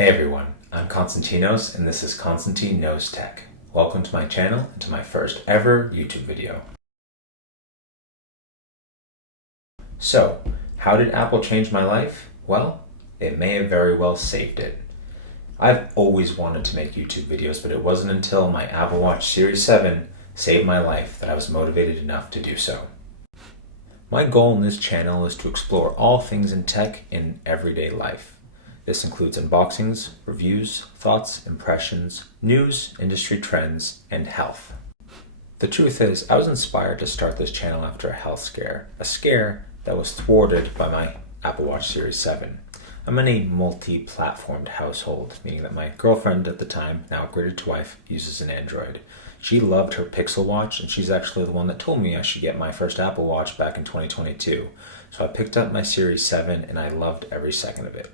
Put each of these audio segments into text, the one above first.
Hey everyone, I'm Konstantinos and this is Konstantin Knows Tech. Welcome to my channel and to my first ever YouTube video. So, how did Apple change my life? Well, it may have very well saved it. I've always wanted to make YouTube videos, but it wasn't until my Apple Watch Series 7 saved my life that I was motivated enough to do so. My goal in this channel is to explore all things in tech in everyday life. This includes unboxings, reviews, thoughts, impressions, news, industry trends, and health. The truth is, I was inspired to start this channel after a health scare, a scare that was thwarted by my Apple Watch Series 7. I'm in a multi-platformed household, meaning that my girlfriend at the time, now upgraded to wife, uses an Android. She loved her Pixel Watch, and she's actually the one that told me I should get my first Apple Watch back in 2022. So I picked up my Series 7 and I loved every second of it.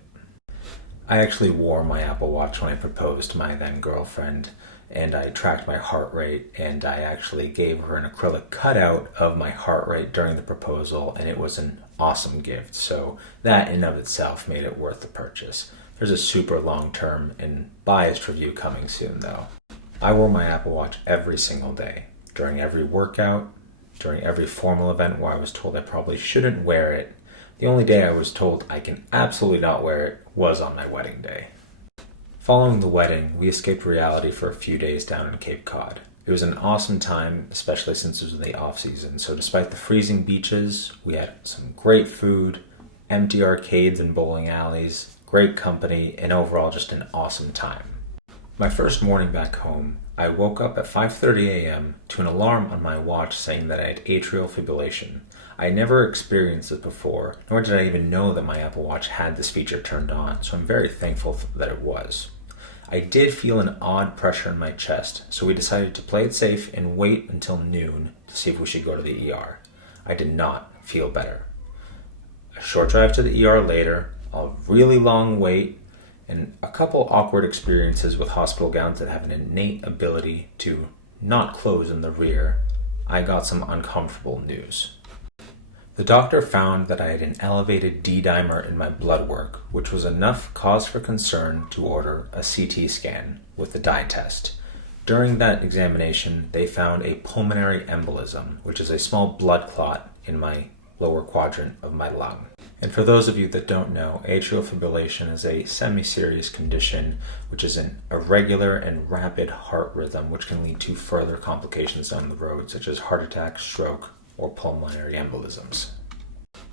I actually wore my Apple Watch when I proposed to my then girlfriend, and I tracked my heart rate, and I actually gave her an acrylic cutout of my heart rate during the proposal, and it was an awesome gift. So that in of itself made it worth the purchase. There's a super long-term and biased review coming soon though. I wore my Apple Watch every single day, during every workout, during every formal event where I was told I probably shouldn't wear it. The only day I was told I can absolutely not wear it was on my wedding day. Following the wedding, we escaped reality for a few days down in Cape Cod. It was an awesome time, especially since it was in the off-season. So despite the freezing beaches, we had some great food, empty arcades and bowling alleys, great company, and overall just an awesome time. My first morning back home, I woke up at 5:30 a.m. to an alarm on my watch saying that I had atrial fibrillation. I never experienced it before, nor did I even know that my Apple Watch had this feature turned on, so I'm very thankful that it was. I did feel an odd pressure in my chest, so we decided to play it safe and wait until noon to see if we should go to the ER. I did not feel better. A short drive to the ER later, a really long wait, and a couple awkward experiences with hospital gowns that have an innate ability to not close in the rear, I got some uncomfortable news. The doctor found that I had an elevated D-dimer in my blood work, which was enough cause for concern to order a CT scan with the dye test. During that examination, they found a pulmonary embolism, which is a small blood clot in my lower quadrant of my lung. And for those of you that don't know, atrial fibrillation is a semi-serious condition, which is an irregular and rapid heart rhythm, which can lead to further complications down the road, such as heart attack, stroke, or pulmonary embolisms.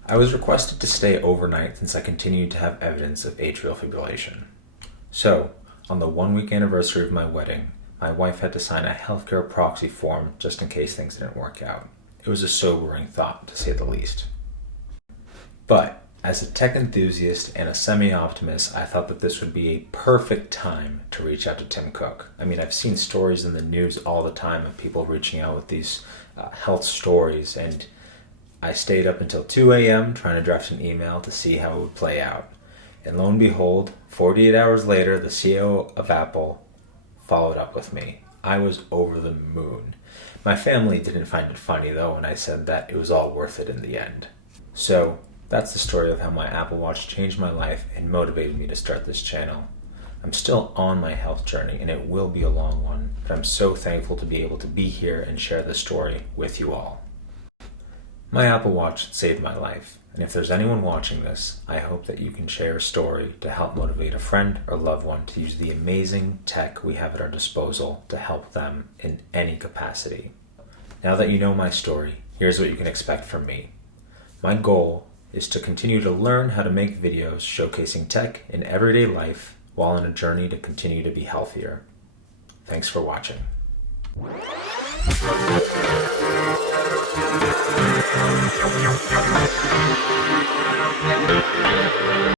I was requested to stay overnight since I continued to have evidence of atrial fibrillation. So, on the 1-week anniversary of my wedding, my wife had to sign a healthcare proxy form just in case things didn't work out. It was a sobering thought, to say the least. But, as a tech enthusiast and a semi-optimist, I thought that this would be a perfect time to reach out to Tim Cook. I mean, I've seen stories in the news all the time of people reaching out with these health stories, and I stayed up until 2 a.m. trying to draft an email to see how it would play out. And lo and behold, 48 hours later, the CEO of Apple followed up with me. I was over the moon. My family didn't find it funny though when I said that it was all worth it in the end. So, that's the story of how my Apple Watch changed my life and motivated me to start this channel. I'm still on my health journey and it will be a long one, but I'm so thankful to be able to be here and share this story with you all. My Apple Watch saved my life, and if there's anyone watching this, I hope that you can share a story to help motivate a friend or loved one to use the amazing tech we have at our disposal to help them in any capacity. Now that you know my story, here's what you can expect from me. My goal is to continue to learn how to make videos showcasing tech in everyday life while on a journey to continue to be healthier. Thanks for watching.